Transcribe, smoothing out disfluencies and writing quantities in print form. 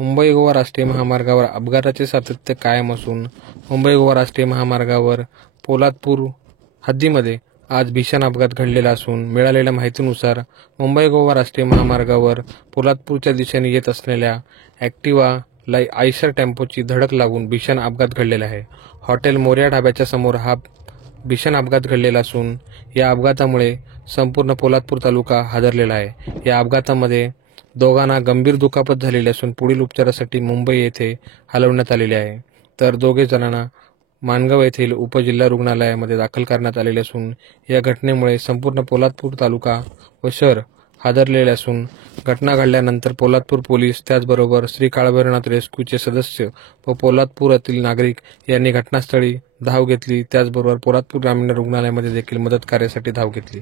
मुंबई गोवा राष्ट्रीय महामार्गावर अपघाताचे सातत्य कायम असून मुंबई गोवा राष्ट्रीय महामार्गावर पोलादपूर हद्दीमध्ये आज भीषण अपघात घडलेला असून मिळालेल्या माहितीनुसार मुंबई गोवा राष्ट्रीय महामार्गावर पोलादपूरच्या दिशेने येत असलेल्या ॲक्टिवा आयशर टेम्पोची धडक लागून भीषण अपघात घडलेला आहे. हॉटेल मोर्या ढाब्याच्या समोर हा भीषण अपघात घडलेला असून या अपघातामुळे संपूर्ण पोलादपूर तालुका हादरलेला आहे. या अपघातामध्ये दोघांना गंभीर दुखापत झालेली असून पुढील उपचारासाठी मुंबई येथे हलवण्यात आलेले आहे. तर दोघे जणांना माणगाव येथील उपजिल्हा रुग्णालयामध्ये दाखल करण्यात आलेले असून या घटनेमुळे संपूर्ण पोलादपूर तालुका व शहर हादरलेले असून घटना घडल्यानंतर पोलादपूर पोलीस त्याचबरोबर श्री काळभैरवनाथ रेस्क्यूचे सदस्य व पोलादपूरातील नागरिक यांनी घटनास्थळी धाव घेतली. त्याचबरोबर पोलादपूर ग्रामीण रुग्णालयामध्ये देखील मदत कार्यासाठी धाव घेतली.